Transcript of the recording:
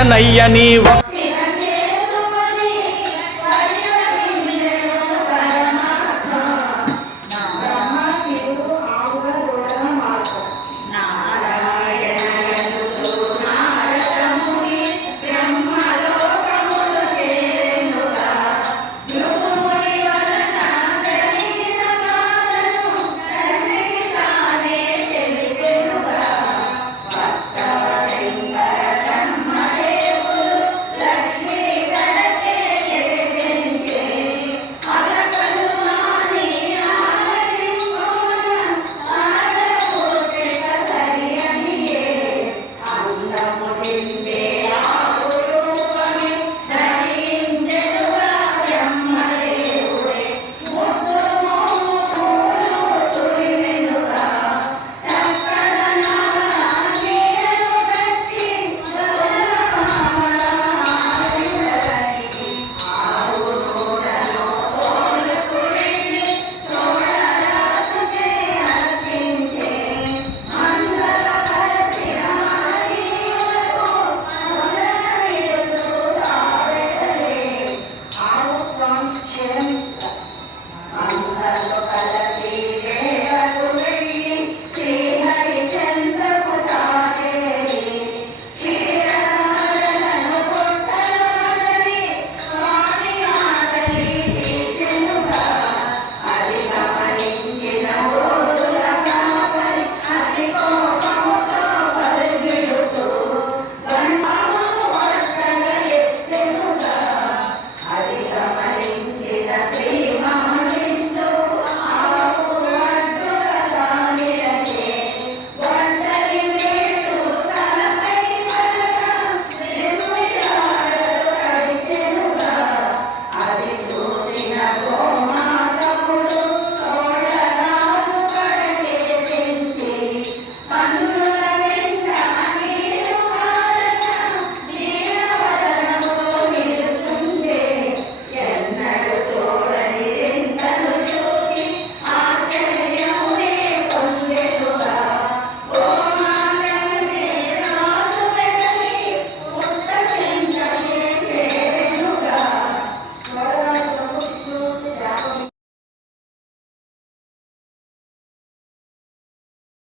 వెంకన్నయ్య నీ